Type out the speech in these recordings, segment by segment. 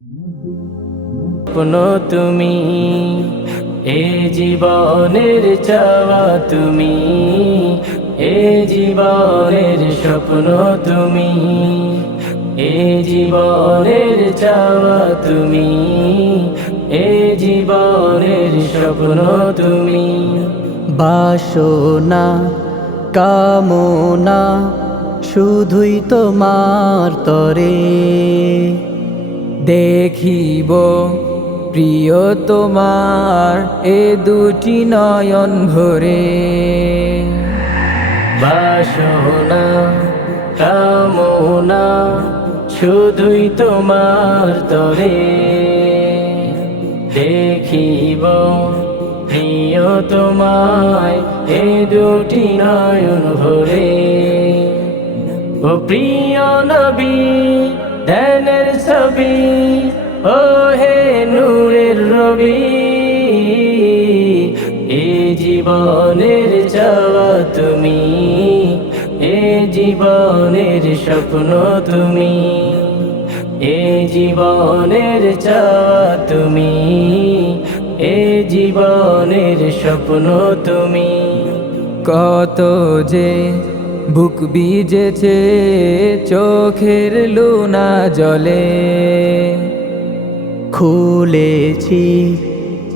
স্বপ্ন তুমি, এ জীবনের চাওয়া তুমি, এ জীবনের স্বপ্ন তুমি, এ জীবনের চাওয়া তুমি, এ জীবনের স্বপ্ন তুমি। বাসনা কামনা শুধুই তোমার তরে, দেখিব প্রিয় তোমার এ দুটি নয়ন ভরে। বাসনা কামনা শুধুই তোমার তরে, দেখিব প্রিয় তোমায় এ দুটি নয়ন ভরে। ও প্রিয় নবী ধ্যানের ছবি, ও হে নূরের রবি, এ জীবনের চাওয়া তুমি, এ জীবনের স্বপ্ন তুমি, এ জীবনের চাওয়া তুমি, এ জীবনের স্বপ্ন তুমি। কত যে বুক ভিজেছে চোখের লুনা জলে, খুলেছি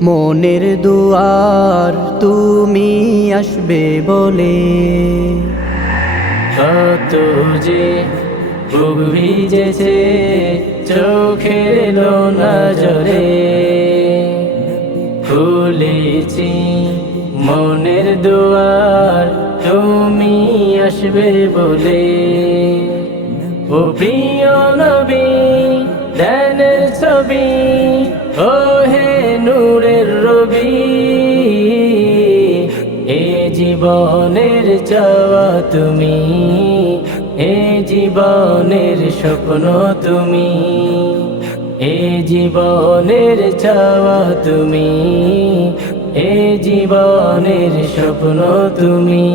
মনের দুয়ার তুমি আসবে বলে। কত যে বুক ভিজেছে চোখের লোনা জলে, খুলেছি মনের দুয়ার তুমি আসবে বলে। ও প্রিয় নবী ধ্যানের ছবি, ও হে নূরের রবি, এ জীবনের চাওয়া তুমি, এ জীবনের স্বপ্ন তুমি, এ জীবনের চাওয়া তুমি, এ জীবনের স্বপ্ন তুমি।